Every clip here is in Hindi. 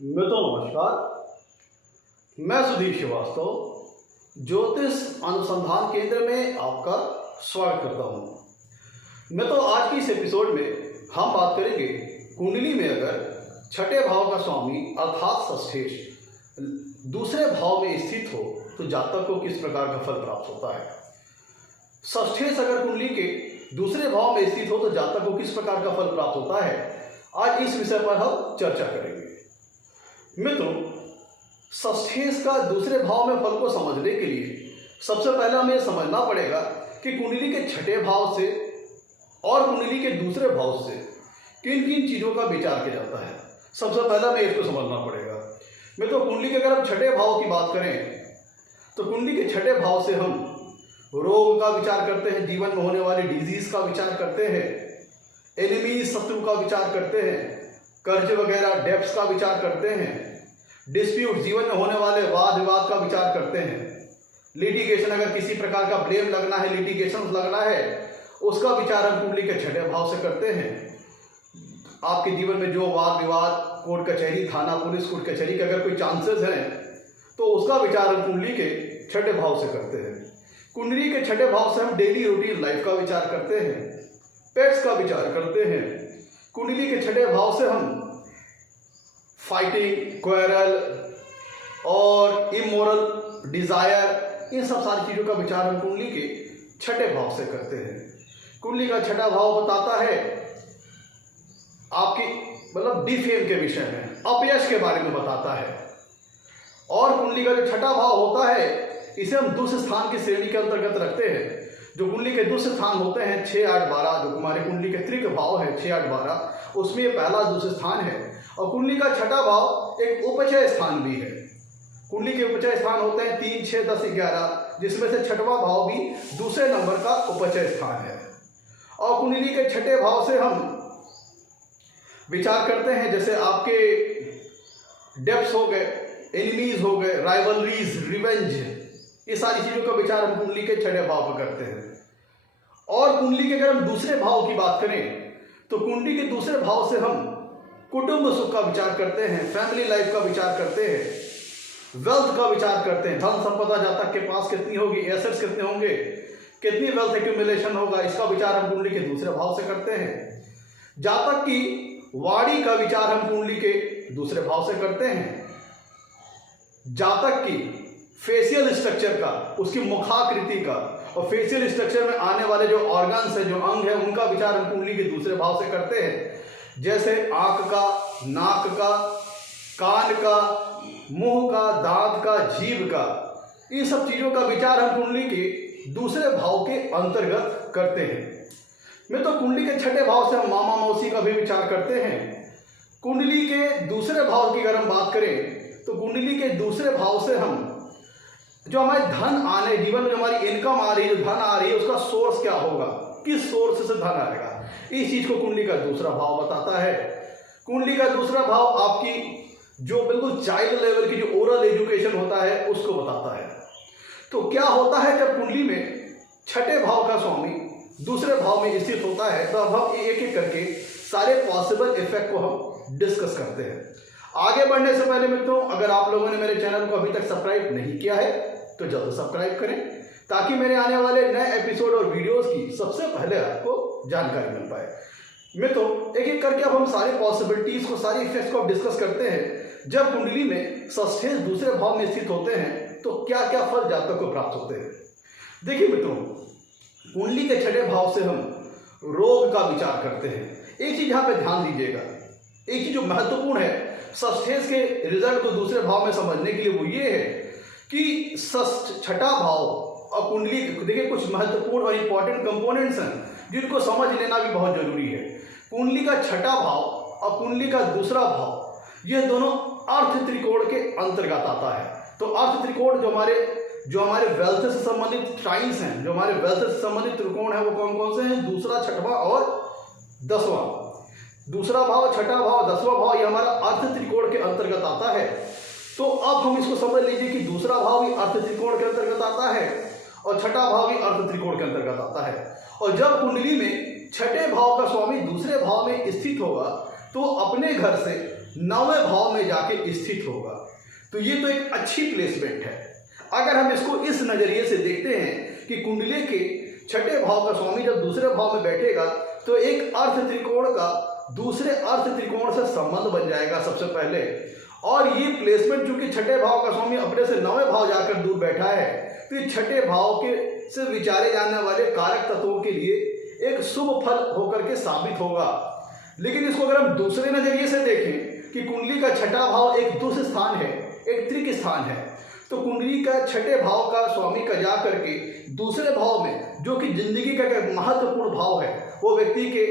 मित्रों नमस्कार, मैं सुधीर श्रीवास्तव ज्योतिष अनुसंधान केंद्र में आपका स्वागत करता हूं। मित्रों आज की इस एपिसोड में हम बात करेंगे कुंडली में अगर छठे भाव का स्वामी अर्थात षष्ठेश दूसरे भाव में स्थित हो तो जातक को किस प्रकार का फल प्राप्त होता है। षष्ठेश अगर कुंडली के दूसरे भाव में स्थित हो तो जातक को किस प्रकार का फल प्राप्त होता है, आज इस विषय पर हम चर्चा करेंगे। मित्रों, षष्ठेश का दूसरे भाव में फल को समझने के लिए सबसे पहले हमें समझना पड़ेगा कि कुंडली के छठे भाव से और कुंडली के दूसरे भाव से किन किन चीज़ों का विचार किया जाता है। सबसे पहले हमें इसको समझना पड़ेगा। मित्रों, कुंडली के अगर हम छठे भाव की बात करें तो कुंडली के छठे भाव से हम रोग का विचार करते हैं, जीवन में होने वाले डिजीज का विचार करते हैं, एनिमीज शत्रु का विचार करते हैं, कर्ज वगैरह डेब्ट्स का विचार करते हैं, डिस्प्यूट जीवन में होने वाले वाद विवाद का विचार करते हैं, लिटिगेशन अगर किसी प्रकार का ब्लेम लगना है, लिटिगेशन लगना है, उसका विचार हम कुंडली के छठे भाव से करते हैं। आपके जीवन में जो वाद विवाद, कोर्ट कचहरी, थाना पुलिस, कोर्ट कचहरी के अगर कोई चांसेस हैं तो उसका विचार हम कुंडली के छठे भाव से करते हैं। कुंडली के छठे भाव से हम डेली रूटीन लाइफ का विचार करते हैं, पेट्स का विचार करते हैं। कुंडली के छठे भाव से हम फाइटिंग, क्वेरल और इमोरल डिजायर, इन सब सारी चीज़ों का विचार हम कुंडली के छठे भाव से करते हैं। कुंडली का छठा भाव बताता है आपकी डिफेम के विषय में, अपयश के बारे में बताता है। और कुंडली का जो छठा भाव होता है इसे हम दुष्ट स्थान की श्रेणी के अंतर्गत रखते हैं। जो कुंडली के दुष्ट स्थान होते हैं 6, 8, 12, जो हमारे कुंडली के त्रिक भाव है 6, 8, 12, उसमें ये पहला दुष्ट स्थान है। और कुंडली का छठा भाव एक उपचय स्थान भी है। कुंडली के उपचय स्थान होते हैं 3, 6, 10, 11, जिसमें से छठवां भाव भी दूसरे नंबर का उपचय स्थान है। और कुंडली के छठे भाव से हम विचार करते हैं जैसे आपके डेप्स हो गए, एनिमीज हो गए, राइवलरीज, रिवेंज, ये सारी चीज़ों का विचार हम कुंडली के छठे भाव पर करते हैं। और कुंडली के अगर हम दूसरे भाव की बात करें तो कुंडली के दूसरे भाव से हम कुटुंब सुख का विचार करते हैं, फैमिली लाइफ का विचार करते हैं, वेल्थ का विचार करते हैं, धन संपदा जातक के पास कितनी होगी, एसेट्स कितने होंगे, कितनी वेल्थ एक्यूमुलेशन होगा, इसका विचार हम कुंडली के दूसरे भाव से करते हैं। जातक की वाणी का विचार हम कुंडली के दूसरे भाव से करते हैं। जातक की फेशियल स्ट्रक्चर का, उसकी मुखाकृति का और फेशियल स्ट्रक्चर में आने वाले जो ऑर्गन्स है, जो अंग है, उनका विचार हम कुंडली के दूसरे भाव से करते हैं। जैसे आंख का, नाक का, कान का, मुंह का, दांत का, जीभ का, इन सब चीजों का विचार हम कुंडली के दूसरे भाव के अंतर्गत करते हैं। मैं तो कुंडली के छठे भाव से हम मामा मौसी का भी विचार करते हैं। कुंडली के दूसरे भाव की अगर हम बात करें तो कुंडली के दूसरे भाव से हम जो हमारे धन आने, जीवन में जो हमारी इनकम आ रही है, जो धन आ रही है, उसका सोर्स क्या होगा, किस सोर्स से धन आएगा, इस चीज को कुंडली का दूसरा भाव बताता है। कुंडली का दूसरा भाव आपकी जो बिल्कुल चाइल्ड लेवल की जो ओरल एजुकेशन होता है उसको बताता है। तो क्या होता है जब कुंडली में छठे भाव का स्वामी दूसरे भाव में स्थित होता है तो अब हम एक एक करके सारे पॉसिबल इफेक्ट को हम डिस्कस करते हैं। आगे बढ़ने से पहले मित्रों, अगर आप लोगों ने मेरे चैनल को अभी तक सब्सक्राइब नहीं किया है तो जल्द सब्सक्राइब करें ताकि मेरे आने वाले नए एपिसोड और वीडियोस की सबसे पहले आपको जानकारी मिल पाए। मित्रों, एक एक करके अब हम सारी पॉसिबिलिटीज को, सारी इफेक्ट्स को डिस्कस करते हैं। जब कुंडली में षष्ठेश दूसरे भाव में स्थित होते हैं तो क्या क्या फल जातक को प्राप्त होते हैं। देखिए मित्रों, कुंडली के छठे भाव से हम रोग का विचार करते हैं। एक चीज यहाँ पे ध्यान दीजिएगा, एक चीज जो महत्वपूर्ण है षष्ठेश के रिजल्ट को दूसरे भाव में समझने के लिए, वो ये है कि छठा भाव और कुंडली, देखिए कुछ महत्वपूर्ण और इंपॉर्टेंट कंपोनेंट्स हैं जिनको समझ लेना भी बहुत जरूरी है। कुंडली का छठा भाव और कुंडली का दूसरा भाव, ये दोनों अर्थ त्रिकोण के अंतर्गत आता है। तो अर्थ त्रिकोण जो हमारे वेल्थ से संबंधित ट्राइंस हैं, जो हमारे वेल्थ से संबंधित त्रिकोण है, वो कौन कौन से हैं, दूसरा, छठवां और 10वां। दूसरा भाव, छठा भाव, 10वां भाव, ये हमारा अर्थ त्रिकोण के अंतर्गत आता है। तो अब हम इसको समझ लीजिए कि दूसरा भाव भी अर्थ त्रिकोण के अंतर्गत आता है और छठा भाव भी अर्थ त्रिकोण के अंतर्गत आता है। और जब कुंडली में छठे भाव का स्वामी दूसरे भाव में स्थित होगा तो अपने घर से 9वें भाव में जाके स्थित होगा। तो ये तो एक अच्छी प्लेसमेंट है। अगर हम इसको इस नजरिए से देखते हैं कि कुंडली के छठे भाव का स्वामी जब दूसरे भाव में बैठेगा तो एक अर्थ त्रिकोण का दूसरे अर्थ त्रिकोण से संबंध बन जाएगा सबसे पहले। और ये प्लेसमेंट चूंकि छठे भाव का स्वामी अपने से 9वें भाव जाकर दूर बैठा है, तो ये छठे भाव के से विचारे जाने वाले कारक तत्वों के लिए एक शुभ फल होकर के साबित होगा। लेकिन इसको अगर हम दूसरे नजरिए से देखें कि कुंडली का छठा भाव एक दुष्ट स्थान है, एक त्रिक स्थान है, तो कुंडली का छठे भाव का स्वामी का जा करके दूसरे भाव में, जो कि जिंदगी का एक महत्वपूर्ण भाव है, वो व्यक्ति के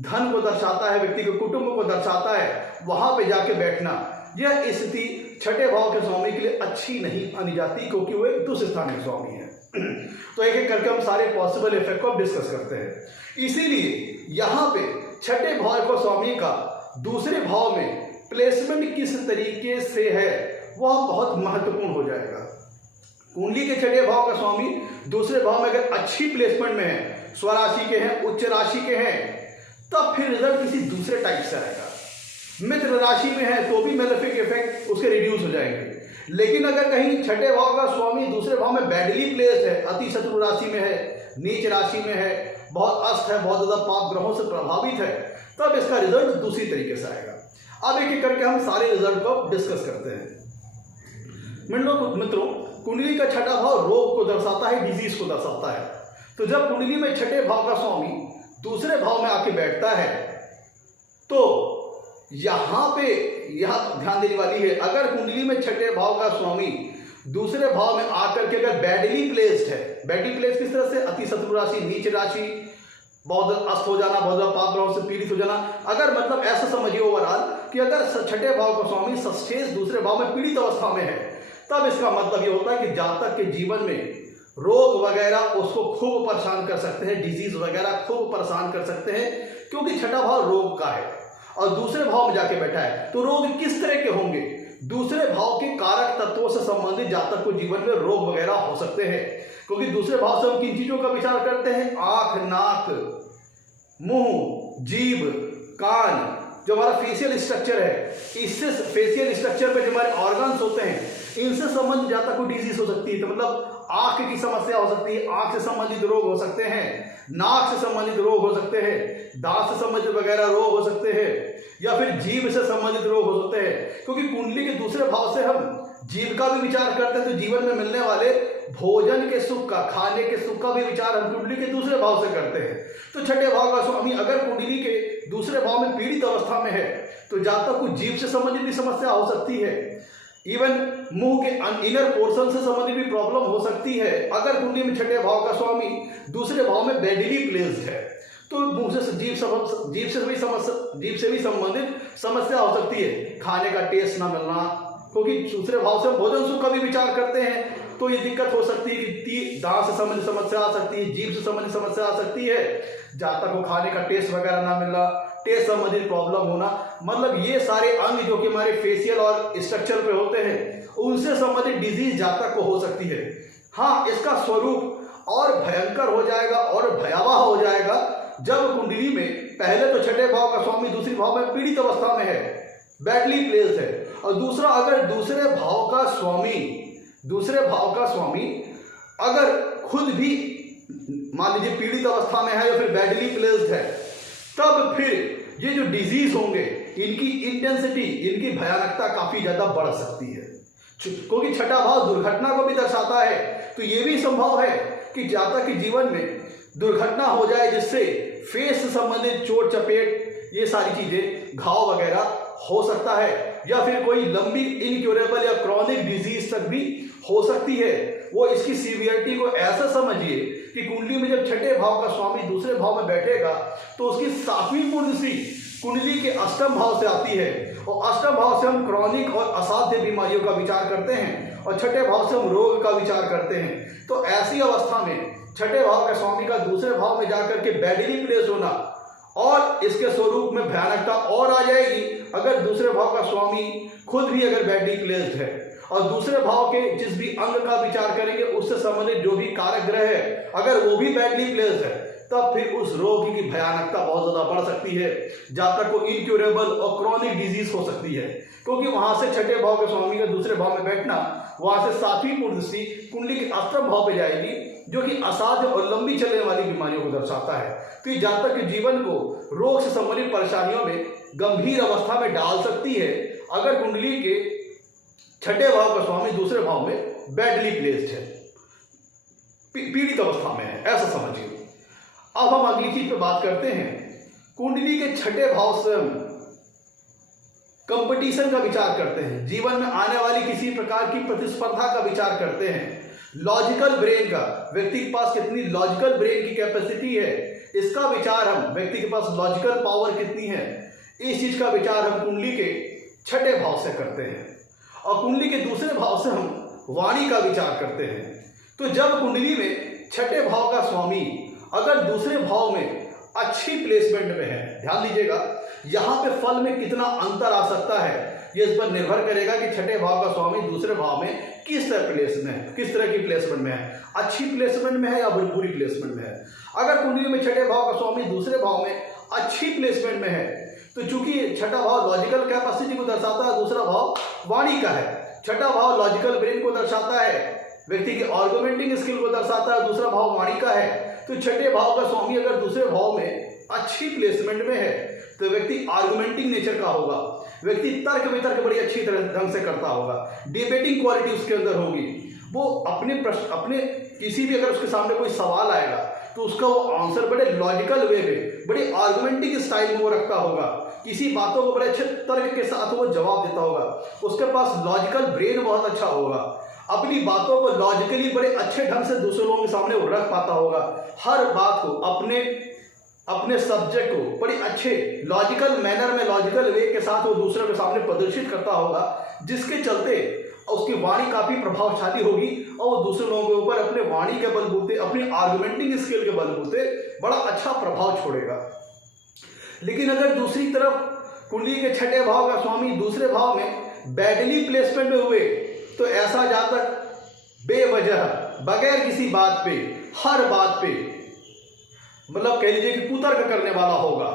धन को दर्शाता है, व्यक्ति के कुटुंब को दर्शाता है, वहां पे जाके बैठना, यह स्थिति छठे भाव के स्वामी के लिए अच्छी नहीं मानी जाती, क्योंकि वो एक दुष्ट स्थान के स्वामी है। तो एक एक करके हम सारे पॉसिबल इफेक्ट को डिस्कस करते हैं। इसीलिए यहाँ पे छठे भाव का स्वामी का दूसरे भाव में प्लेसमेंट किस तरीके से है वह बहुत महत्वपूर्ण हो जाएगा। कुंडली के छठे भाव का स्वामी दूसरे भाव में अगर अच्छी प्लेसमेंट में है, स्वराशि के हैं, उच्च राशि के हैं, तब फिर रिजल्ट किसी दूसरे टाइप से आएगा। मित्र राशि में है तो भी मेलेफिक इफेक्ट उसके रिड्यूस हो जाएंगे। लेकिन अगर कहीं छठे भाव का स्वामी दूसरे भाव में बैडली प्लेस्ड है, अति शत्रु राशि में है, नीच राशि में है, बहुत अस्त है, बहुत ज्यादा पाप ग्रहों से प्रभावित है, तब इसका रिजल्ट दूसरी तरीके से आएगा। अब एक एक करके हम सारे रिजल्ट को डिस्कस करते हैं। मित्रों, कुंडली का छठा भाव रोग को दर्शाता है, डिजीज को दर्शाता है। तो जब कुंडली में छठे भाव का स्वामी दूसरे भाव में आके बैठता है तो यहां पे यह ध्यान देने वाली है, अगर कुंडली में छठे भाव का स्वामी दूसरे भाव में आकर के अगर बैडली प्लेस्ड है, बैडली प्लेस्ड किस तरह से, अति शत्रु राशि, नीच राशि, बहुत अस्त हो जाना, बहुत ज्यादा पाप ग्रहों से पीड़ित हो जाना, अगर मतलब ऐसा समझिए ओवरऑल कि अगर छठे भाव का स्वामी सस्टेज दूसरे भाव में पीड़ित अवस्था में है, तब इसका मतलब ये होता है कि जातक के जीवन में रोग वगैरह उसको खूब परेशान कर सकते हैं, डिजीज वगैरह खूब परेशान कर सकते हैं, क्योंकि छठा भाव रोग का है और दूसरे भाव में जाके बैठा है। तो रोग किस तरह के होंगे, दूसरे भाव के कारक तत्वों से संबंधित जातक को जीवन में रोग वगैरह हो सकते हैं। क्योंकि दूसरे भाव से हम किन चीजों का विचार करते हैं, आंख, नाक, मुंह, जीभ, कान, जो हमारा फेशियल स्ट्रक्चर है, इससे फेशियल स्ट्रक्चर पे जो हमारे ऑर्गन्स होते हैं, इनसे संबंधित जातक को डिजीज हो सकती है। तो मतलब आंख की समस्या हो सकती है, आंख से संबंधित रोग हो सकते हैं, नाक से संबंधित रोग हो सकते हैं, दांत से संबंधित वगैरह रोग हो सकते हैं, या फिर जीभ से संबंधित रोग हो सकते हैं। क्योंकि कुंडली के दूसरे भाव से हम जीव का भी विचार करते हैं, तो जीवन में मिलने वाले भोजन के सुख का, खाने के सुख का भी विचार हम कुंडली के दूसरे भाव से करते हैं। तो छठे भाव का स्वामी अगर कुंडली के दूसरे भाव में पीड़ित अवस्था में है तो जातक को जीव से संबंधित भी समस्या हो सकती है, इवन मुंह के इनर पोर्शन से संबंधित भी प्रॉब्लम हो सकती है। अगर कुंडली में छठे भाव का स्वामी दूसरे भाव में बैडली प्लेस्ड है तो मुंह से जीव से भी संबंधित समस्या हो सकती है, खाने का टेस्ट ना मिलना, क्योंकि दूसरे भाव से हम भोजन सुख का भी विचार करते हैं, तो ये दिक्कत हो सकती है कि दांत से संबंधित समस्या आ सकती है, जीभ से संबंधित समस्या आ सकती है, जातक को खाने का टेस्ट वगैरह ना मिलना, टेस्ट संबंधित प्रॉब्लम होना, मतलब ये सारे अंग जो कि हमारे फेशियल और स्ट्रक्चर पे होते हैं उनसे संबंधित डिजीज जातक को हो सकती है। हाँ, इसका स्वरूप और भयंकर हो जाएगा और भयावह हो जाएगा जब कुंडली में पहले तो छठे भाव का स्वामी दूसरी भाव में पीड़ित अवस्था में है, बैडली प्लेस्ड है, और दूसरा अगर दूसरे भाव का स्वामी अगर खुद भी मान लीजिए पीड़ित अवस्था में है या फिर बैडली प्लेस्ड है, तब फिर ये जो डिजीज होंगे इनकी इंटेंसिटी, इनकी भयानकता काफी ज्यादा बढ़ सकती है। क्योंकि छठा भाव दुर्घटना को भी दर्शाता है, तो ये भी संभव है कि जातक के जीवन में दुर्घटना हो जाए जिससे फेस से संबंधित चोट चपेट, ये सारी चीजें, घाव वगैरह हो सकता है, या फिर कोई लंबी इनक्योरेबल या क्रॉनिक डिजीज तक भी हो सकती है। वो इसकी सीवियरिटी को ऐसा समझिए कि कुंडली में जब छठे भाव का स्वामी दूसरे भाव में बैठेगा तो उसकी 7वीं कुंडली कुंडली के अष्टम भाव से आती है, और अष्टम भाव से हम क्रॉनिक और असाध्य बीमारियों का विचार करते हैं, और छठे भाव से हम रोग का विचार करते हैं। तो ऐसी अवस्था में छठे भाव के स्वामी का दूसरे भाव में जाकर के बैडली प्लेस होना और इसके स्वरूप में भयानकता और आ जाएगी अगर दूसरे भाव का स्वामी खुद भी अगर बैडली प्लेस्ड है, और दूसरे भाव के जिस भी अंग का विचार करेंगे उससे संबंधित जो भी कारक ग्रह है अगर वो भी बैडली प्लेस्ड है, तब फिर उस रोग की भयानकता बहुत ज्यादा बढ़ सकती है, जातक को इनक्यूरेबल और क्रॉनिक डिजीज हो सकती है। क्योंकि वहां से छठे भाव के स्वामी का दूसरे भाव में बैठना, वहां से सातवीं पूर्ण दृष्टि कुंडली के अष्टम भाव पे जाएगी, जो कि असाध्य और लंबी चलने वाली बीमारियों को दर्शाता है। तो ये जातक के जीवन को रोग से संबंधित परेशानियों में गंभीर अवस्था में डाल सकती है, अगर कुंडली के छठे भाव का स्वामी दूसरे भाव में बैडली प्लेस्ड है, पीड़ित अवस्था में है, ऐसा समझिए। अब हम अगली चीज पे बात करते हैं। कुंडली के छठे भाव से हम कंपटीशन का विचार करते हैं, जीवन में आने वाली किसी प्रकार की प्रतिस्पर्धा का विचार करते हैं। लॉजिकल ब्रेन का, व्यक्ति के पास कितनी लॉजिकल ब्रेन की कैपेसिटी है, इसका विचार हम, व्यक्ति के पास लॉजिकल पावर कितनी है, इस चीज का विचार हम कुंडली के छठे भाव से करते हैं। और कुंडली के दूसरे भाव से हम वाणी का विचार करते हैं। तो जब कुंडली में छठे भाव का स्वामी अगर दूसरे भाव में अच्छी प्लेसमेंट में है, ध्यान दीजिएगा, यहां पे फल में कितना अंतर आ सकता है, ये इस पर निर्भर करेगा कि छठे भाव का स्वामी दूसरे भाव में किस तरह की प्लेसमेंट में है, अच्छी प्लेसमेंट में है या बुरी प्लेसमेंट में है। अगर कुंडली में छठे भाव का स्वामी दूसरे भाव में अच्छी प्लेसमेंट में है, तो चूंकि छठा भाव लॉजिकल कैपेसिटी को दर्शाता है, दूसरा भाव वाणी का है। छठा भाव लॉजिकल ब्रेन को दर्शाता है, व्यक्ति की आर्गुमेंटिंग स्किल को दर्शाता है, दूसरा भाव वाणी का है। तो छठे भाव का स्वामी अगर दूसरे भाव में अच्छी प्लेसमेंट में है, तो व्यक्ति आर्गुमेंटिंग नेचर का होगा, व्यक्ति तर्क वितर्क बड़ी अच्छी तरह ढंग से करता होगा, डिबेटिंग क्वालिटी उसके अंदर होगी। वो अपने किसी भी अगर उसके सामने कोई सवाल आएगा तो उसका वो आंसर बड़े लॉजिकल वे में, बड़े आर्गुमेंटिंग स्टाइल में वो रखता होगा, किसी बातों को बड़े अच्छे तर्क के साथ वो जवाब देता होगा, उसके पास लॉजिकल ब्रेन बहुत अच्छा होगा, अपनी बातों को लॉजिकली बड़े अच्छे ढंग से दूसरे लोगों के सामने वो रख पाता होगा, हर बात को अपने सब्जेक्ट को बड़ी अच्छे लॉजिकल मैनर में, लॉजिकल वे के साथ वो दूसरे के सामने प्रदर्शित करता होगा, जिसके चलते उसकी वाणी काफी प्रभावशाली होगी और वो दूसरे लोगों के ऊपर अपने वाणी के बलबूते, अपनी आर्गुमेंटिंग स्किल के बलबूते बड़ा अच्छा प्रभाव छोड़ेगा। लेकिन अगर दूसरी तरफ कुंडली के छठे भाव का स्वामी दूसरे भाव में बैडली प्लेसमेंट में हुए, तो ऐसा जातक बेवजह, बगैर किसी बात पे, हर बात पे, मतलब कह लीजिए कि कुतर्क करने वाला होगा,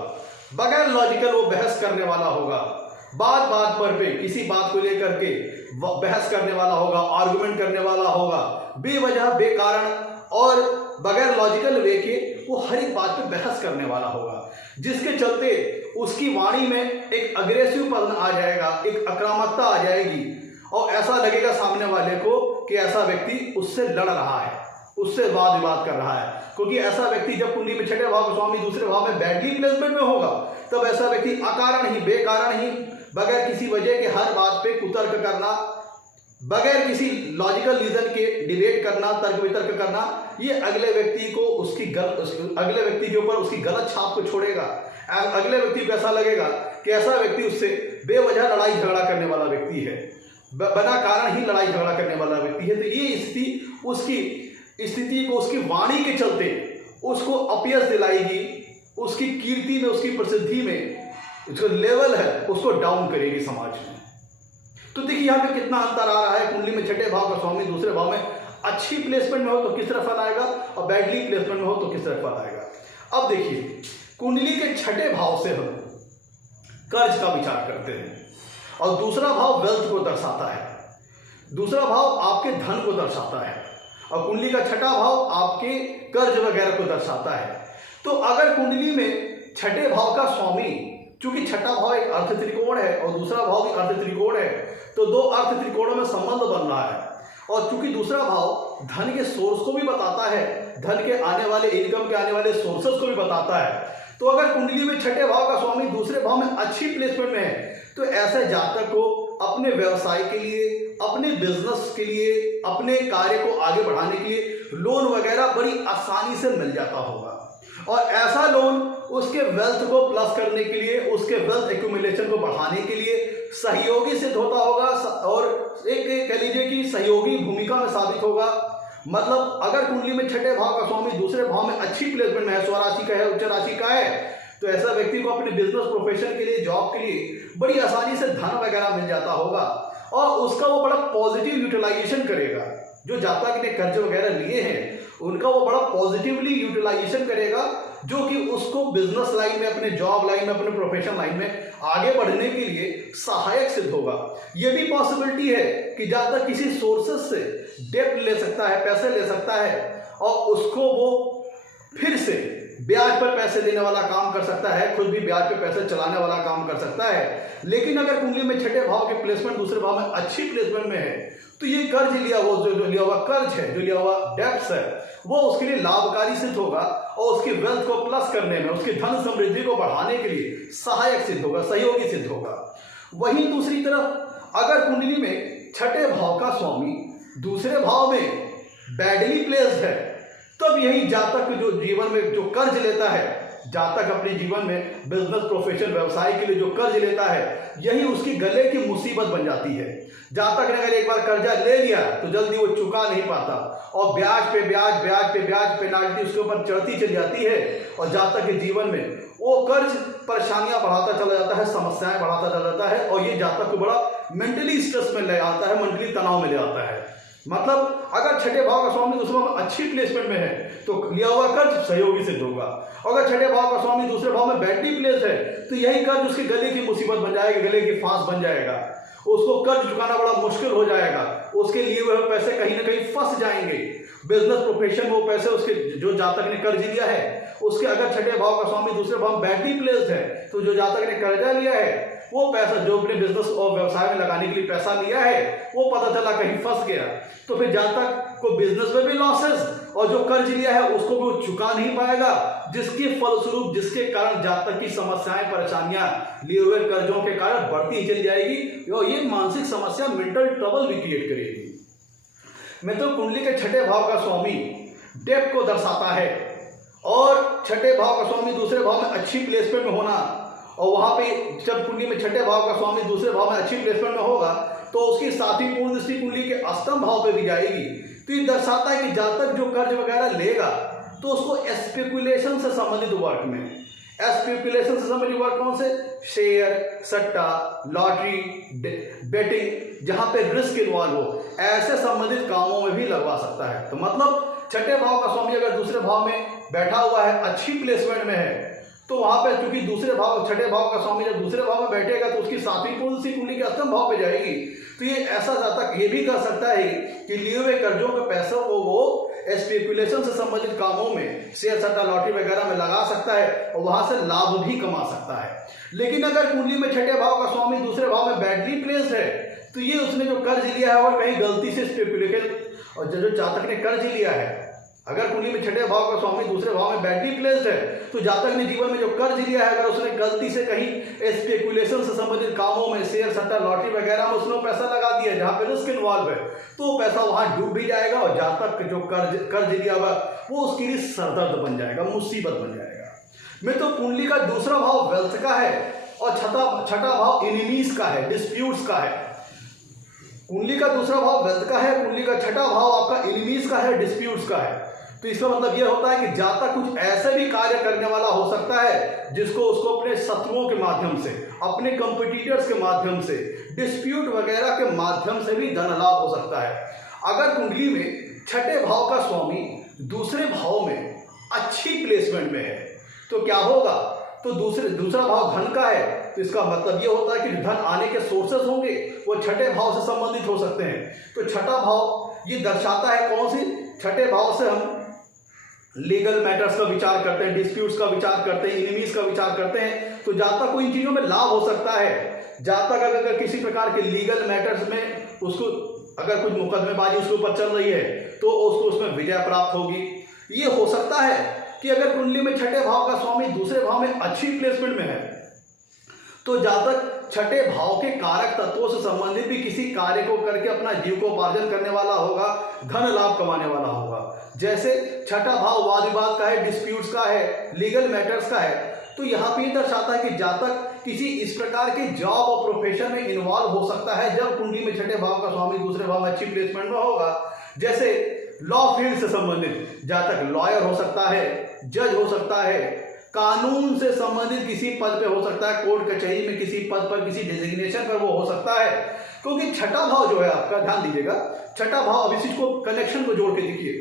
बगैर लॉजिकल वो बहस करने वाला होगा, बात बात पर पे किसी बात को लेकर के बहस करने वाला होगा, आर्गुमेंट करने वाला होगा, बेवजह बेकारण और बगैर लॉजिकल वे के वो हर एक बात पे बहस करने वाला होगा, जिसके चलते उसकी वाणी में एक अग्रेसिव पन आ जाएगा, एक आक्रामकता आ जाएगी और ऐसा लगेगा सामने वाले को कि ऐसा व्यक्ति उससे लड़ रहा है, उससे वाद विवाद कर रहा है। क्योंकि ऐसा व्यक्ति जब कुंडली में छठे भाव का स्वामी दूसरे भाव में बैडली प्लेसमेंट में होगा, तब ऐसा व्यक्ति अकारण ही, बेकारण ही, बगैर किसी वजह के हर बात पे कुतर्क करना, बगैर किसी लॉजिकल रीजन के डिबेट करना, तर्क वितर्क करना, ये अगले व्यक्ति को अगले व्यक्ति के ऊपर उसकी गलत छाप को छोड़ेगा। अगले व्यक्ति को ऐसा लगेगा कि ऐसा व्यक्ति उससे बेवजह लड़ाई झगड़ा करने वाला व्यक्ति है, बिना कारण ही लड़ाई झगड़ा करने वाला व्यक्ति है। तो ये स्थिति उसकी स्थिति को, उसकी वाणी के चलते उसको अपयश दिलाएगी, उसकी कीर्ति में, उसकी प्रसिद्धि में जो लेवल है उसको डाउन करेगी समाज में। तो देखिए यहाँ पे कितना अंतर आ रहा है। कुंडली में छठे भाव का स्वामी दूसरे भाव में अच्छी प्लेसमेंट में हो तो किस तरह फल आएगा और बैडली प्लेसमेंट में हो तो किस तरह फल आएगा। अब देखिए कुंडली के छठे भाव से हम कर्ज का विचार करते हैं और दूसरा भाव वेल्थ को दर्शाता है, दूसरा भाव आपके धन को दर्शाता है और कुंडली का छठा भाव आपके कर्ज वगैरह को दर्शाता है। तो अगर कुंडली में छठे भाव का स्वामी, चूंकि छठा भाव एक अर्थ त्रिकोण है और दूसरा भाव भी अर्थ त्रिकोण है, तो दो अर्थ त्रिकोणों में संबंध बन रहा है और चूंकि दूसरा भाव धन के सोर्स को भी बताता है, धन के आने वाले, इनकम के आने वाले सोर्सेस को भी बताता है, तो अगर कुंडली में छठे भाव का स्वामी दूसरे भाव में अच्छी प्लेसमेंट में है, तो ऐसे जातक को अपने व्यवसाय के लिए, अपने बिजनेस के लिए, अपने कार्य को आगे बढ़ाने के लिए लोन वगैरह बड़ी आसानी से मिल जाता होगा और ऐसा लोन उसके वेल्थ को प्लस करने के लिए, उसके वेल्थ एक्यूमुलेशन को बढ़ाने के लिए सहयोगी सिद्ध होता होगा और एक कह लीजिए कि सहयोगी भूमिका में साबित होगा। मतलब अगर कुंडली में छठे भाव का स्वामी दूसरे भाव में अच्छी प्लेसमेंट में है, स्वराशि का है, उच्च राशि का है, तो ऐसा व्यक्ति को अपने बिजनेस प्रोफेशन के लिए, जॉब के लिए बड़ी आसानी से धन वगैरह मिल जाता होगा और उसका वो बड़ा पॉजिटिव यूटिलाइजेशन करेगा। जो जातक ने कर्ज वगैरह लिए हैं उनका वो बड़ा पॉजिटिवली यूटिलाइजेशन करेगा जो कि उसको बिजनेस लाइन में, अपने जॉब लाइन में, अपने प्रोफेशन लाइन में आगे बढ़ने के लिए सहायक सिद्ध होगा। यह भी पॉसिबिलिटी है कि ज्यादा किसी सोर्सेस से डेब्ट ले सकता है, पैसे ले सकता है और उसको वो फिर से ब्याज पर पैसे देने वाला काम कर सकता है, खुद भी ब्याज पे पैसे चलाने वाला काम कर सकता है। लेकिन अगर कुंडली में छठे भाव के प्लेसमेंट दूसरे भाव में अच्छी प्लेसमेंट में है तो ये कर्ज लिया, वो जो लिया हुआ कर्ज है, जो लिया हुआ डेब्ट्स है, वो उसके लिए लाभकारी सिद्ध होगा और उसकी वेल्थ को प्लस करने में, उसकी धन समृद्धि को बढ़ाने के लिए सहायक सिद्ध होगा, सहयोगी सिद्ध होगा। वहीं दूसरी तरफ अगर कुंडली में छठे भाव का स्वामी दूसरे भाव में बैडली प्लेस्ड है, तब यही जातक जो जीवन में जो कर्ज लेता है, जातक अपने जीवन में बिजनेस, प्रोफेशन, व्यवसाय के लिए जो कर्ज लेता है, यही उसकी गले की मुसीबत बन जाती है। जातक ने अगर एक बार कर्जा ले लिया तो जल्दी वो चुका नहीं पाता और ब्याज पे ब्याज, ब्याज पे ब्याज, पेनाल्टी उसके ऊपर चढ़ती चली जाती है और जातक के जीवन में वो कर्ज परेशानियां बढ़ाता चला जाता है, समस्याएं बढ़ाता चला जाता है और ये जातक को बड़ा मेंटली स्ट्रेस में ले आता है, मेंटली तनाव में ले आता है। मतलब अगर छठे भाव का स्वामी दूसरे भाव में अच्छी प्लेसमेंट में है तो लिया हुआ कर्ज सहयोगी सिद्ध होगा। अगर छठे भाव का स्वामी दूसरे भाव में बैडली प्लेस है तो यही कर्ज उसके गले की मुसीबत बन जाएगी, गले की फांस बन जाएगा, उसको कर्ज चुकाना बड़ा मुश्किल हो जाएगा, उसके लिए वह पैसे कहीं ना कहीं फंस जाएंगे। बिजनेस, प्रोफेशन, वो पैसे उसके जो जातक ने कर्ज लिया है उसके, अगर छठे भाव का स्वामी दूसरे भाव में बैडली प्लेस्ड है तो जो जातक ने कर्जा लिया है वो पैसा जो अपने बिजनेस और व्यवसाय में लगाने के लिए पैसा लिया है वो पता चला कहीं फंस गया, तो फिर जातक को बिजनेस में भी लॉसेस और जो कर्ज लिया है उसको भी वो चुका नहीं पाएगा, जिसके फलस्वरूप, जिसके कारण जातक की समस्याएं, परेशानियां लिए हुए कर्जों के कारण बढ़ती ही चली जाएगी और ये मानसिक समस्या, मेंटल ट्रबल भी क्रिएट करेगी। मैं तो कुंडली के छठे भाव का स्वामी डेब्ट को दर्शाता है और छठे भाव का स्वामी दूसरे भाव में अच्छी प्लेसमेंट में होना, और वहां पे जब कुंडली में छठे भाव का स्वामी दूसरे भाव में अच्छी प्लेसमेंट में होगा तो उसकी साथी पूर्ण दृष्टि कुंडली के अष्टम भाव पे भी जाएगी। तो ये दर्शाता है कि जातक जो कर्ज वगैरह लेगा तो उसको स्पेकुलेशन से संबंधित वर्क में, स्पेकुलेशन से संबंधित वर्क कौन से, शेयर, सट्टा, लॉटरी, बेटिंग, जहां पे रिस्क इन्वॉल्व हो, ऐसे संबंधित कामों में भी लगवा सकता है। तो मतलब छठे भाव का स्वामी अगर दूसरे भाव में बैठा हुआ है, अच्छी प्लेसमेंट में है, तो वहां पे चूंकि दूसरे भाव, छठे भाव का स्वामी जब दूसरे भाव में बैठेगा तो उसकी सातवीं पूर्ण कुंडली के अष्टम भाव पे जाएगी। तो ये ऐसा जातक ये भी कर सकता है कि लिए हुए कर्जों के पैसों को वो स्पेकुलेशन से संबंधित कामों में, शेयर, सट्टा, लॉटरी वगैरह में लगा सकता है और वहां से लाभ भी कमा सकता है। लेकिन अगर कुंडली में छठे भाव का स्वामी दूसरे भाव में बैडली प्लेस्ड है तो ये उसने जो कर्ज लिया है और कहीं गलती से स्पेकुलेशन, और जो जातक ने कर्ज लिया है, अगर कुंडली में छठे भाव का स्वामी दूसरे भाव में बैडली प्लेस्ड है तो जातक ने जीवन में जो कर्ज लिया है, अगर उसने गलती से कहीं स्पेकुलेशन से संबंधित कामों में, शेयर, सट्टा, लॉटरी वगैरह में उसने पैसा लगा दिया जहां पे रिस्क इन्वॉल्व है, तो पैसा वहां डूब भी जाएगा और जातक जो कर्ज लिया हुआ वो उसके लिए सरदर्द बन जाएगा, मुसीबत बन जाएगा। मैं तो कुंडली का दूसरा भाव वेल्थ का है और छठा भाव एनिमीज का है, डिस्प्यूट्स का है। कुंडली का दूसरा भाव वेल्थ का है, कुंडली का छठा भाव आपका एनिमीज का है, डिस्प्यूट्स का है। तो इसका मतलब यह होता है कि जातक कुछ ऐसे भी कार्य करने वाला हो सकता है जिसको उसको अपने शत्रुओं के माध्यम से, अपने कंपटीटर्स के माध्यम से, डिस्प्यूट वगैरह के माध्यम से भी धन लाभ हो सकता है। अगर कुंडली में छठे भाव का स्वामी दूसरे भाव में अच्छी प्लेसमेंट में है तो क्या होगा, तो दूसरा भाव धन का है, तो इसका मतलब यह होता है कि धन आने के सोर्सेस होंगे वो छठे भाव से संबंधित हो सकते हैं। तो छठा भाव ये दर्शाता है कौन सी, छठे भाव से हम लीगल मैटर्स का विचार करते हैं, डिस्प्यूट्स का विचार करते हैं, एनिमीज का विचार करते हैं। तो जातक को इन चीजों में लाभ हो सकता है। जातक अगर किसी प्रकार के लीगल मैटर्स में उसको अगर कुछ मुकदमेबाजी उसके ऊपर चल रही है तो उसको उसमें विजय प्राप्त होगी। ये हो सकता है कि अगर कुंडली में छठे भाव का स्वामी दूसरे भाव में अच्छी प्लेसमेंट में है तो जातक छठे भाव के कारक तत्वों से संबंधित भी किसी कार्य को करके अपना जीविकोपार्जन करने वाला होगा, धन लाभ कमाने वाला होगा। जैसे छठा भाव वाद विवाद का है, डिस्प्यूट्स का है, लीगल मैटर्स का है। तो यहाँ पे दर्शाता है कि जातक किसी इस प्रकार के जॉब और प्रोफेशन में इन्वॉल्व हो सकता है जब कुंडली में छठे भाव का स्वामी दूसरे भाव में अच्छी प्लेसमेंट में होगा। जैसे लॉ फील्ड से संबंधित जातक लॉयर हो सकता है, जज हो सकता है, कानून से संबंधित किसी पद पे हो सकता है, कोर्ट कचहरी में किसी पद पर, किसी डेजिग्नेशन पर वो हो सकता है। क्योंकि छठा भाव जो है आपका, ध्यान दीजिएगा, छठा भाव, अब इसी को कनेक्शन को जोड़ के देखिए,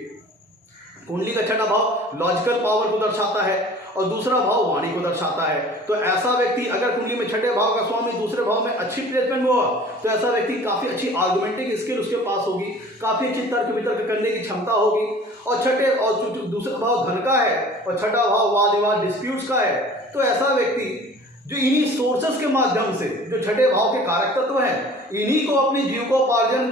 कुंडली का छठा भाव लॉजिकल पावर को दर्शाता है और दूसरा भाव वाणी को दर्शाता है। तो ऐसा व्यक्ति अगर कुंडली में छठे भाव का स्वामी दूसरे भाव में अच्छी प्लेसमेंट में हुआ तो ऐसा व्यक्ति काफी अच्छी आर्गुमेंटिंग स्किल उसके पास होगी, काफी अच्छी तर्क वितर्क करने की क्षमता होगी। और दूसरा भाव धन का है और छठा भाव वाद विवाद डिस्प्यूट्स का है, तो ऐसा व्यक्ति जो इन्हीं सोर्सेस के माध्यम से जो छठे भाव के कारक तत्व हैं, इन्हीं को अपनी जीविकोपार्जन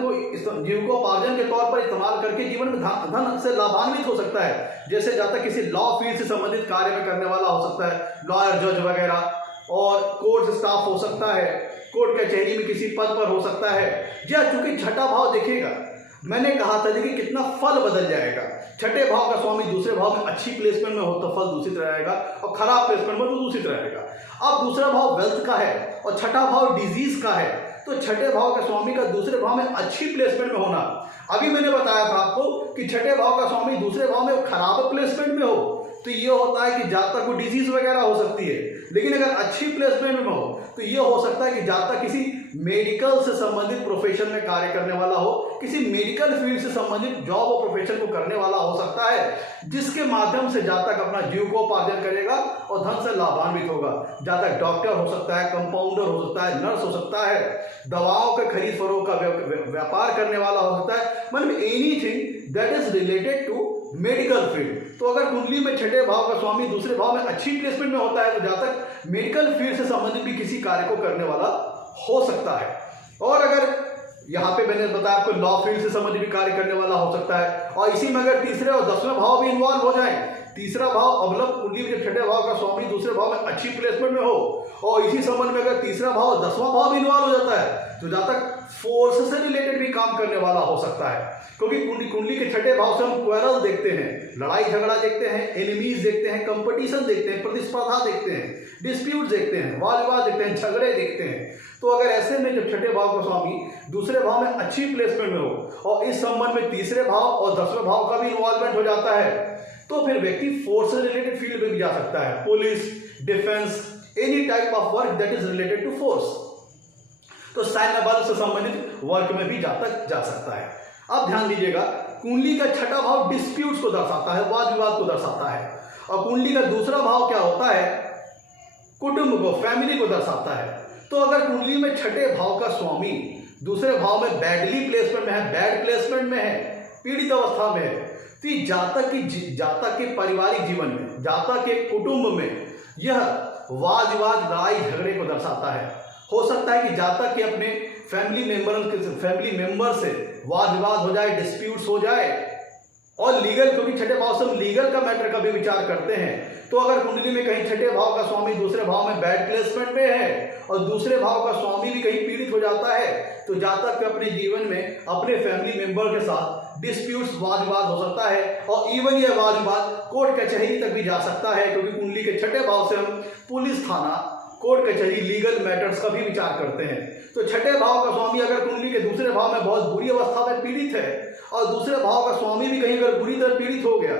के तौर पर इस्तेमाल करके जीवन में धन से लाभान्वित हो सकता है। जैसे जातक किसी लॉ फील्ड से संबंधित कार्य में करने वाला हो सकता है, लॉयर, जज वगैरह, और कोर्ट स्टाफ हो सकता है, कोर्ट कचहरी में किसी पद पर हो सकता है। या चूंकि छठा भाव देखिएगा, मैंने कहा था देखिए कितना फल बदल जाएगा। छठे भाव का स्वामी दूसरे भाव में अच्छी प्लेसमेंट में हो तो फल दूषित रहेगा और खराब प्लेसमेंट में तो दूषित रहेगा। अब दूसरा भाव वेल्थ का है और छठा भाव डिजीज का है, तो छठे भाव के स्वामी का दूसरे भाव में अच्छी प्लेसमेंट में होना, अभी मैंने बताया था आपको कि छठे भाव का स्वामी दूसरे भाव में खराब प्लेसमेंट में हो तो ये होता है कि जातक को डिजीज वगैरह हो सकती है। लेकिन अगर अच्छी प्लेसमेंट में हो तो ये हो सकता है कि जातक किसी मेडिकल से संबंधित प्रोफेशन में कार्य करने वाला हो, किसी मेडिकल फील्ड से संबंधित जॉब और प्रोफेशन को करने वाला हो सकता है, जिसके माध्यम से जातक अपना जीविकोपार्जन करेगा और धन से लाभान्वित होगा। जातक डॉक्टर हो सकता है, कंपाउंडर हो सकता है, नर्स हो सकता है, दवाओं के खरीद फरोख्त का व्यापार करने वाला हो सकता है, मतलब anything that is related to medical field. तो अगर कुंडली में छठे भाव का स्वामी दूसरे भाव में अच्छी प्लेसमेंट में होता है तो जातक मेडिकल फील्ड से संबंधित भी किसी कार्य को करने वाला हो सकता है। और अगर यहाँ पे मैंने बताया आपको लॉ फील्ड से संबंधित भी कार्य करने वाला हो सकता है। और इसी में अगर तीसरे और 10वें भाव भी इन्वॉल्व हो जाए, तीसरा भाव अवलंब कुंडली में छठे भाव का स्वामी दूसरे भाव में अच्छी प्लेसमेंट में हो और इसी संबंध में अगर तीसरा भाव 10वां भाव भी इन्वॉल्व हो जाता है तो जातक फोर्स से रिलेटेड भी काम करने वाला हो सकता है। क्योंकि कुंडली के छठे भाव से हम क्वेरल देखते हैं, लड़ाई झगड़ा देखते हैं, एनिमीज देखते हैं, कंपटीशन देखते हैं, प्रतिस्पर्धा देखते हैं, डिस्प्यूट देखते हैं, वाद विवाद देखते हैं, झगड़े देखते हैं। तो अगर ऐसे में जब छठे भाव का स्वामी दूसरे भाव में अच्छी प्लेसमेंट में हो और इस संबंध में तीसरे भाव और 10वें भाव का भी इन्वॉल्वमेंट हो जाता है तो फिर व्यक्ति फोर्स से रिलेटेड फील्ड में भी जा सकता है, police, defence, any type of work that is related to force. तो सैन्य बल से संबंधित वर्क में भी जातक जा सकता है। अब ध्यान दीजिएगा, कुंडली का छठा भाव डिस्प्यूट्स को दर्शाता है, वाद विवाद को दर्शाता है, और कुंडली का दूसरा भाव क्या होता है, कुटुंब को, फैमिली को दर्शाता है। तो अगर कुंडली में छठे भाव का स्वामी दूसरे भाव में बैडली प्लेसमेंट में है, बैड प्लेसमेंट में है, पीड़ित अवस्था में है, तो ये जातक के पारिवारिक जीवन में, जातक के कुटुंब में यह वाद विवाद, लड़ाई झगड़े को दर्शाता है। हो सकता है कि जातक के अपने फैमिली मेंबर से वाद विवाद हो जाए, डिस्प्यूट्स हो जाए, और लीगल, क्योंकि छठे भाव से हम लीगल का मैटर का भी विचार करते हैं। तो अगर कुंडली में कहीं छठे भाव का स्वामी दूसरे भाव में बैड प्लेसमेंट में है और दूसरे भाव का स्वामी भी कहीं पीड़ित हो जाता है तो जातक के अपने जीवन में अपने फैमिली मेंबर के साथ डिस्प्यूट्स, वाद विवाद हो सकता है, और इवन यह वाद विवाद कोर्ट कचहरी तक भी जा सकता है। क्योंकि कुंडली के छठे भाव से हम पुलिस थाना, कोर्ट कचहरी, लीगल मैटर्स का भी विचार करते हैं। तो छठे भाव का स्वामी अगर कुंडली के दूसरे भाव में बहुत बुरी अवस्था में पीड़ित है और दूसरे भाव का स्वामी भी कहीं अगर बुरी तरह पीड़ित हो गया,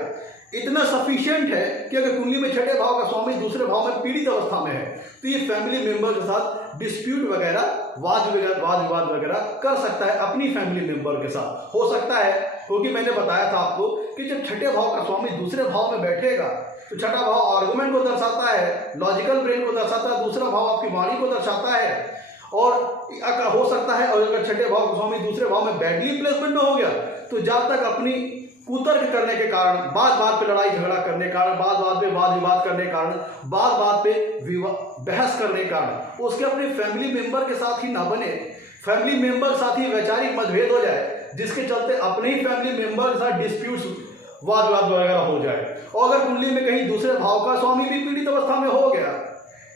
इतना सफिशिएंट है कि अगर कुंडली में छठे भाव का स्वामी दूसरे भाव में पीड़ित अवस्था में है तो ये फैमिली मेंबर के साथ डिस्प्यूट वगैरह, वाद विवाद वगैरह कर सकता है अपनी फैमिली मेंबर के साथ, हो सकता है। क्योंकि मैंने बताया था आपको कि जब छठे भाव का स्वामी दूसरे भाव में बैठेगा तो छठा भाव आर्गुमेंट को दर्शाता है, लॉजिकल ब्रेन को दर्शाता है, दूसरा भाव आपकी वाणी को दर्शाता है, और हो सकता है। और अगर छठे भाव का स्वामी दूसरे भाव में बैडली प्लेसमेंट में हो गया तो जातक अपनी कुतर्क करने के कारण, बात बात पे लड़ाई झगड़ा करने के कारण, बात बात पे वाद विवाद करने के कारण, बात बात पे बहस करने के कारण उसके अपने फैमिली मेंबर के साथ ही ना बने, फैमिली मेंबर साथ ही वैचारिक मतभेद हो जाए, जिसके चलते अपने ही फैमिली मेंबर के साथ डिस्प्यूट्स, वाद विवाद वगैरह हो जाए। और अगर कुंडली में कहीं दूसरे भाव का स्वामी भी पीड़ित अवस्था में हो गया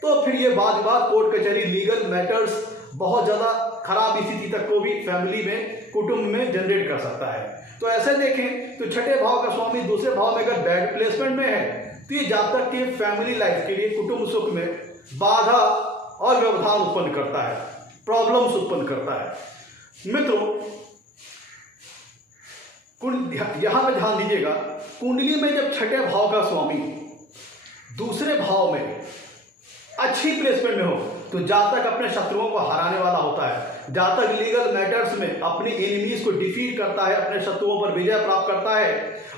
तो फिर ये वाद विवाद, कोर्ट कचहरी, लीगल मैटर्स बहुत ज्यादा खराब स्थिति तक को भी फैमिली में, कुटुंब में जनरेट कर सकता है। तो ऐसे देखें तो छठे भाव का स्वामी दूसरे भाव में अगर बैड प्लेसमेंट में है तो ये जातक के फैमिली लाइफ के लिए, कुटुंब सुख में बाधा और व्यवधान उत्पन्न करता है, प्रॉब्लम्स उत्पन्न करता है। मित्रों, यहां पर ध्यान दीजिएगा, कुंडली में जब छठे भाव का स्वामी दूसरे भाव में अच्छी प्लेसमेंट में हो तो जातक अपने शत्रुओं को हराने वाला होता है। जातक लीगल मैटर्स में अपनी एनिमीज को डिफीट करता है, अपने शत्रुओं पर विजय प्राप्त करता है,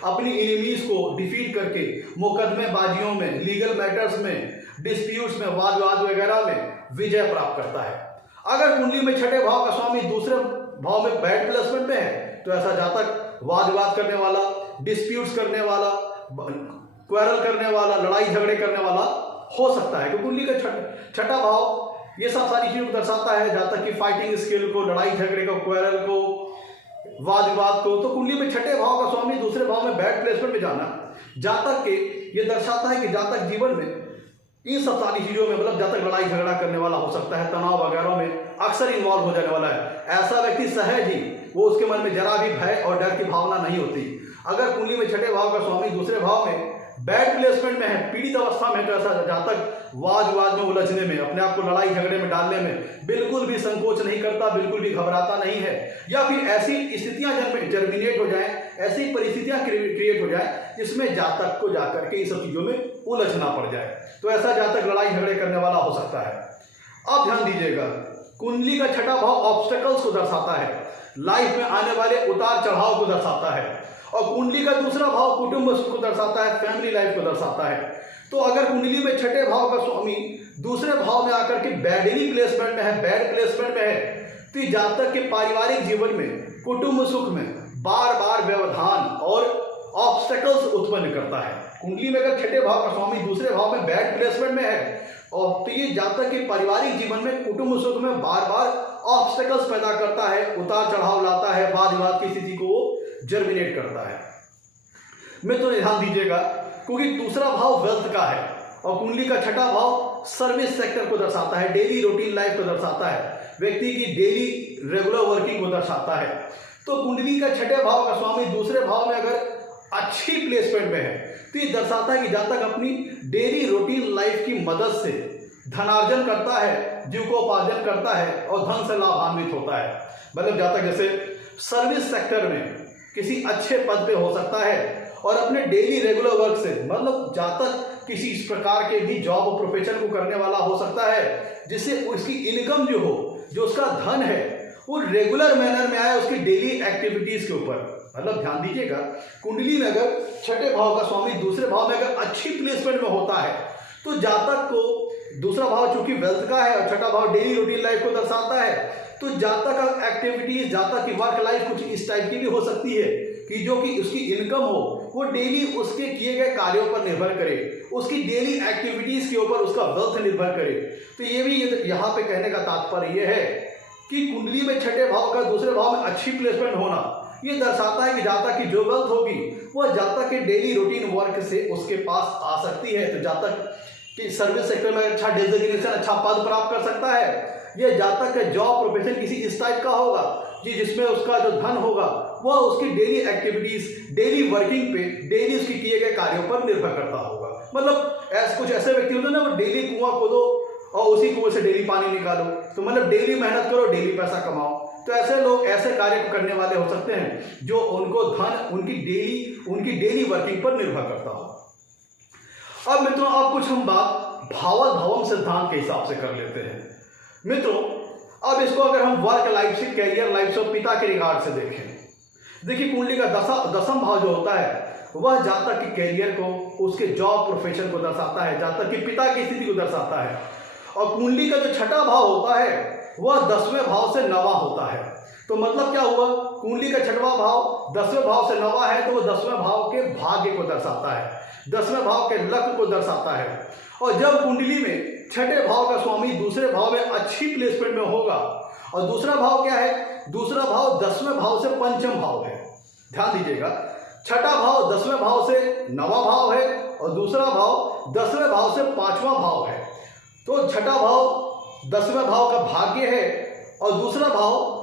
अपनी एनिमीज को डिफीट करके मुकदमेबाजियों में, लीगल मैटर्स में, डिस्प्यूट्स में, वाद विवाद वगैरह में विजय प्राप्त करता है। अगर कुंडली में छठे भाव का स्वामी दूसरे भाव में बैड प्लेसमेंट में है तो ऐसा जातक वाद विवाद करने वाला, डिस्प्यूट्स करने वाला, क्वेरल करने वाला, लड़ाई झगड़े करने वाला हो सकता है। क्योंकि कुंडली का छठा भाव ये सब सारी चीजों को दर्शाता है, जातक की फाइटिंग स्किल को, लड़ाई झगड़े को, क्वेरल को, वाद विवाद को। तो कुंडली में छठे भाव का स्वामी दूसरे भाव में बैड प्लेसमेंट में जाना जातक के ये दर्शाता है कि जातक जीवन में इन सब सारी चीजों में, मतलब जातक लड़ाई झगड़ा करने वाला हो सकता है, तनाव वगैरह में अक्सर इन्वॉल्व हो जाने वाला है। ऐसा व्यक्ति सहज ही वो उसके मन में जरा भी भय और डर की भावना नहीं होती। अगर कुंडली में छठे भाव का स्वामी दूसरे भाव में बैड प्लेसमेंट में है, पीड़ित अवस्था में, तो ऐसा जातक वाद विवाद में उलझने में, अपने आप को लड़ाई झगड़े में डालने में बिल्कुल भी संकोच नहीं करता, बिल्कुल भी घबराता नहीं है। या फिर ऐसी स्थितियां जर्मिनेट हो जाए, ऐसी परिस्थितियां क्रिएट हो जाए जिसमें जातक को जाकर के इन सब चीजों में उलझना पड़ जाए, तो ऐसा जातक लड़ाई झगड़े करने वाला हो सकता है। अब ध्यान दीजिएगा, कुंडली का छठा भाव ऑब्स्टेकल्स को दर्शाता है, लाइफ में आने वाले उतार चढ़ाव को दर्शाता है। और कुंडली का दूसरा भाव कुटुंब को दर्शाता है, फैमिली लाइफ को दर्शाता है। तो अगर कुंडली में छठे भाव का स्वामी दूसरे भाव में आकर के बैडली प्लेसमेंट में है, बैड प्लेसमेंट में है, तो जातक के पारिवारिक जीवन में, कुटुंब सुख में बार बार व्यवधान और ऑब्स्टेकल्स उत्पन्न करता है। कुंडली में अगर छठे भाव का स्वामी दूसरे भाव में बैड प्लेसमेंट में है और तो ये जातक के पारिवारिक जीवन में, कुटुंब सुख में बार बार ऑब्स्टेकल्स पैदा करता है, उतार चढ़ाव लाता है, वाद विवाद की स्थिति को जर्मिनेट करता है। मित्रों ध्यान दीजिएगा, क्योंकि दूसरा भाव वेल्थ का है और कुंडली का छठा भाव सर्विस सेक्टर को दर्शाता है, डेली रूटीन लाइफ को दर्शाता है, व्यक्ति की डेली रेगुलर वर्किंग को दर्शाता है। तो कुंडली का छठे भाव का स्वामी दूसरे भाव में अगर अच्छी प्लेसमेंट में है तो ये दर्शाता है कि जातक अपनी डेली रूटीन लाइफ की मदद से धनार्जन करता है, जीविकोपार्जन करता है और धन से लाभान्वित होता है। मतलब जातक जैसे सर्विस सेक्टर में किसी अच्छे पद पे हो सकता है और अपने डेली रेगुलर वर्क से, मतलब जातक किसी इस प्रकार के भी जॉब और प्रोफेशन को करने वाला हो सकता है जिससे उसकी इनकम जो हो, जो उसका धन है वो रेगुलर मैनर में आए उसकी डेली एक्टिविटीज के ऊपर। मतलब ध्यान दीजिएगा, कुंडली में अगर छठे भाव का स्वामी दूसरे भाव में अगर अच्छी प्लेसमेंट में होता है तो जातक को दूसरा भाव चूंकि वेल्थ का है और छठा भाव डेली रूटीन लाइफ को दर्शाता है, तो जातक का एक्टिविटीज, जातक की वर्क लाइफ कुछ इस टाइप की भी हो सकती है कि जो कि उसकी इनकम हो वो डेली उसके किए गए कार्यों पर निर्भर करे, उसकी डेली एक्टिविटीज के ऊपर उसका वेल्थ निर्भर करे। तो ये भी यहाँ पे कहने का तात्पर्य ये है कि कुंडली में छठे भाव का दूसरे भाव में अच्छी प्लेसमेंट होना ये दर्शाता है कि जातक की जो वेल्थ होगी वह जातक के डेली रूटीन वर्क से उसके पास आ सकती है। तो जातक की सर्विस सेक्टर में अच्छा डेजिग्नेशन, अच्छा पद प्राप्त कर सकता है। यह जातक का जॉब प्रोफेशन किसी इस टाइप का होगा जी जिसमें उसका जो धन होगा वह उसकी डेली एक्टिविटीज, डेली वर्किंग पे, डेली उसके किए गए कार्यों पर निर्भर करता होगा। मतलब कुछ ऐसे व्यक्ति होते हैं ना, वो डेली कुआं खोदो और उसी कुएं से डेली पानी निकालो, तो मतलब डेली मेहनत करो, डेली पैसा कमाओ। तो ऐसे लोग ऐसे कार्य करने वाले हो सकते हैं जो उनको धन उनकी डेली वर्किंग पर निर्भर करता हो। अब मित्रों अब कुछ हम बात भावत भवम सिद्धांत के हिसाब से कर लेते हैं। मित्रों अब इसको अगर हम वर्क लाइफ से, कैरियर लाइफ से, पिता के रिगार्ड से देखें, देखिए कुंडली का दसम भाव जो होता है वह जातक के कैरियर को, उसके जॉब प्रोफेशन को दर्शाता है, जातक के पिता की स्थिति को दर्शाता है। और कुंडली का जो छठा भाव होता है वह 10वें भाव से 9वां होता है। तो मतलब क्या हुआ, कुंडली का छठवां भाव 10वें भाव से 9वां है तो वह 10वें भाव के भाग्य को दर्शाता है, 10वें भाव के लक को दर्शाता है। और जब कुंडली में छठे भाव का स्वामी दूसरे भाव में अच्छी प्लेसमेंट में होगा, और दूसरा भाव क्या है, दूसरा भाव 10वें भाव से पंचम भाव है। ध्यान दीजिएगा, छठा भाव 10वें भाव से 9वां भाव है और दूसरा भाव 10वें भाव से 5वां भाव है। तो छठा भाव 10वें भाव का भाग्य है और दूसरा भाव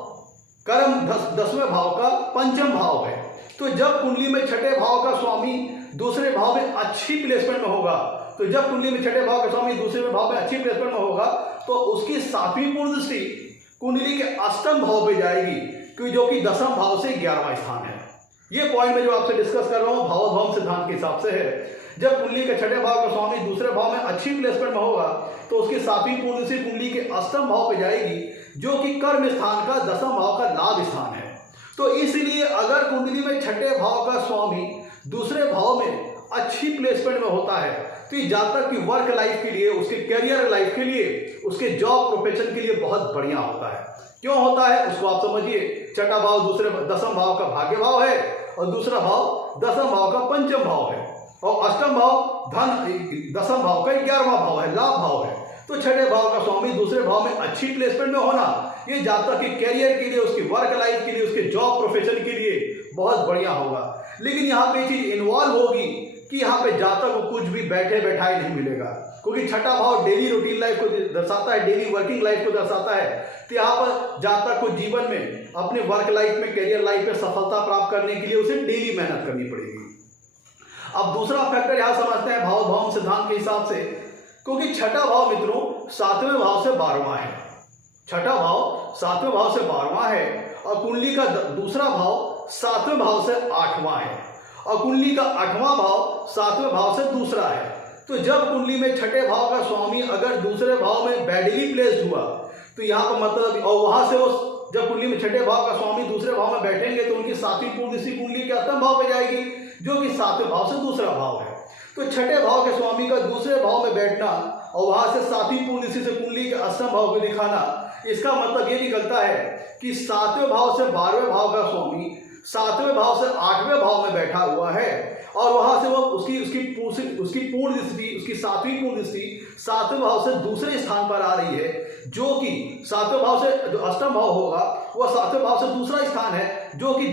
कर्म 10वें भाव का पंचम भाव है। तो जब कुंडली में छठे भाव का स्वामी दूसरे भाव में अच्छी प्लेसमेंट में होगा, तो जब कुंडली में छठे भाव का स्वामी दूसरे भाव में अच्छी प्लेसमेंट में होगा तो उसकी 7वीं पूर्ण दृष्टि कुंडली के अष्टम भाव पे जाएगी, जो कि 10वें भाव से 11वां स्थान है। ये पॉइंट में जो आपसे डिस्कस कर रहा हूँ भाव भवम सिद्धांत के हिसाब से है। जब कुंडली के छठे भाव का स्वामी दूसरे भाव में अच्छी प्लेसमेंट में होगा तो उसकी 7वीं पूर्ण दृष्टि कुंडली के अष्टम भाव पे जाएगी, जो कि कर्म स्थान का 10वां भाव का लाभ स्थान है। तो इसलिए अगर कुंडली में छठे भाव का स्वामी दूसरे भाव में अच्छी प्लेसमेंट में होता है तो ये जातक की वर्क लाइफ के लिए, उसके करियर लाइफ के लिए, उसके जॉब प्रोफेशन के लिए बहुत बढ़िया होता है। क्यों होता है उसको आप समझिए। छठा भाव दूसरे 10वां भाव का भाग्य भाव है और दूसरा भाव 10वां भाव का पंचम भाव है और अष्टम भाव धन 10वां भाव का 11वां भाव है, लाभ भाव है। तो छठे भाव का स्वामी दूसरे भाव में अच्छी प्लेसमेंट में होना ये जातक के करियर के लिए, उसकी वर्क लाइफ के लिए, उसके जॉब प्रोफेशन के लिए बहुत बढ़िया होगा। लेकिन यहाँ पे चीज इन्वॉल्व होगी कि यहाँ पे जातक को कुछ भी बैठे बैठाए नहीं मिलेगा, क्योंकि छठा भाव डेली रूटीन लाइफ को दर्शाता है, डेली वर्किंग लाइफ को दर्शाता है। तो यहाँ पर जातक को जीवन में अपने वर्क लाइफ में, करियर लाइफ में सफलता प्राप्त करने के लिए उसे डेली मेहनत करनी पड़ेगी। अब दूसरा फैक्टर यहाँ समझते हैं भाव भाव सिद्धांत के हिसाब से, क्योंकि छठा भाव मित्रों 7वें भाव से 12वां है। छठा भाव 7वें भाव से 12वां है और कुंडली का दूसरा भाव 7वें भाव से 8वां है और कुंडली का 8वां भाव 7वें भाव से दूसरा है। तो जब कुंडली में छठे भाव का स्वामी अगर दूसरे भाव में बैडली प्लेस्ड हुआ तो यहाँ पर मतलब, और वहां से वो जब कुंडली में छठे भाव का स्वामी दूसरे भाव में बैठेंगे तो उनकी 7वीं पूर्ण दृष्टि कुंडली के 8वें भाव में जाएगी, जो कि 7वें भाव से दूसरा भाव है। तो छठे भाव के स्वामी का दूसरे भाव में बैठना और वहां से 7वीं पूर्ण दृष्टि से कुंडली के 8वें भाव को दिखाना, इसका मतलब ये निकलता है कि 7वें भाव से 12वें भाव का स्वामी 7वें भाव से 8वें भाव में बैठा हुआ है और वहां से वो उसकी पूर्ण दृष्टि, उसकी 7वीं पूर्ण दृष्टि 7वें भाव से दूसरे स्थान पर आ रही है, जो कि 7वें भाव से जो अष्टम भाव होगा वह 7वें भाव से दूसरा स्थान है, जो कि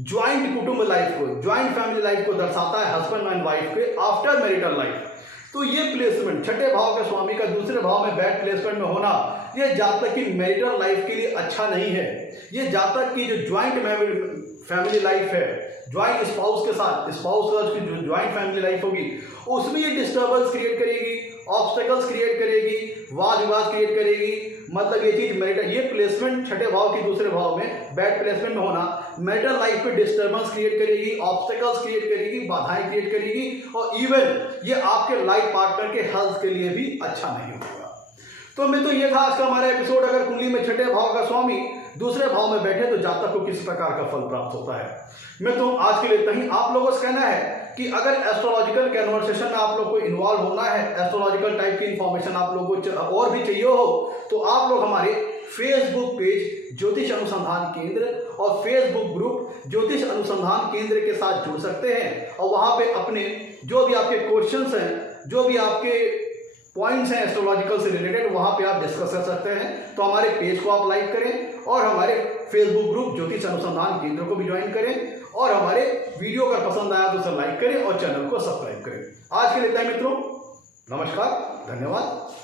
ज्वाइंट कुटुंब लाइफ को, ज्वाइंट फैमिली लाइफ को दर्शाता है, हस्बैंड एंड वाइफ के आफ्टर मैरिटल लाइफ। तो ये प्लेसमेंट छठे भाव के स्वामी का दूसरे भाव में बैड प्लेसमेंट में होना ये जातक की मैरिटल लाइफ के लिए अच्छा नहीं है। ये जातक की जो ज्वाइंट फैमिली लाइफ है, ज्वाइंट स्पाउस के साथ, स्पाउस का जो ज्वाइंट फैमिली लाइफ होगी उसमें ये डिस्टर्बेंस क्रिएट करेगी, ऑब्स्टेकल्स क्रिएट करेगी, वाद विवाद क्रिएट करेगी। मतलब ये चीज मैरिटल, ये प्लेसमेंट छठे भाव की दूसरे भाव में बैड प्लेसमेंट में होना मैरिटल लाइफ पे डिस्टर्बेंस क्रिएट करेगी, ऑब्स्टेकल्स क्रिएट करेगी, बाधाएं क्रिएट करेगी और इवन ये आपके लाइफ पार्टनर के हेल्थ के लिए भी अच्छा नहीं होगा। तो मैं तो ये था आज का हमारा एपिसोड। अगर कुंडली में छठे भाव का स्वामी दूसरे भाव में बैठे तो जातक को किस प्रकार का फल प्राप्त होता है। मैं तो आज के लिए इतना ही। आप लोगों से कहना है कि अगर एस्ट्रोलॉजिकल कन्वर्सेशन में आप लोग को इन्वॉल्व होना है, एस्ट्रोलॉजिकल टाइप की इंफॉर्मेशन आप लोगों को और भी चाहिए हो, तो आप लोग हमारे फेसबुक पेज ज्योतिष अनुसंधान केंद्र और फेसबुक ग्रुप ज्योतिष अनुसंधान केंद्र के साथ जुड़ सकते हैं और वहां पे अपने जो भी आपके क्वेश्चंस हैं, जो भी आपके पॉइंट्स हैं एस्ट्रोलॉजिकल से रिलेटेड, वहां पे आप डिस्कस कर सकते हैं। तो हमारे पेज को आप लाइक करें और हमारे फेसबुक ग्रुप ज्योतिष अनुसंधान केंद्र को भी ज्वाइन करें और हमारे वीडियो अगर पसंद आया तो उसे लाइक करें और चैनल को सब्सक्राइब करें। आज के लिए इतना ही मित्रों, नमस्कार, धन्यवाद।